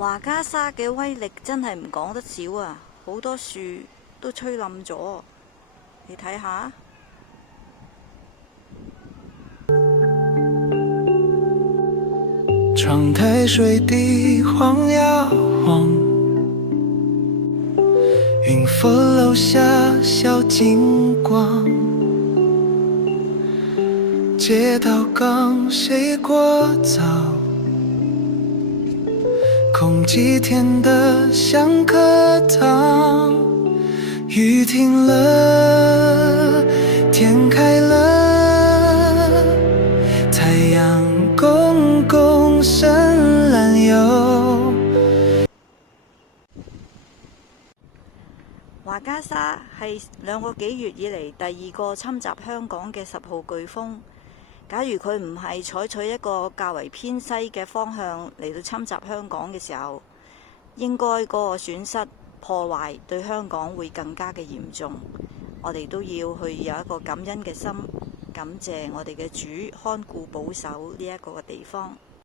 華家沙嘅威力真係唔講得少啊！好多樹都吹冧咗，你睇下。窗台水滴晃呀晃，云佛楼下小金光，街道刚谁过早，空气甜得像颗糖。雨停了，天开了，太陽公公伸懶腰。華家沙係2個幾月以嚟第2個侵襲香港嘅10號颶風。假如佢唔係採取一個較為偏西嘅方向嚟到侵襲香港嘅時候，應該嗰個損失破壞對香港會更加嘅嚴重。我哋都要去有一個感恩嘅心，感謝我哋嘅主看顧保守呢一個嘅地方。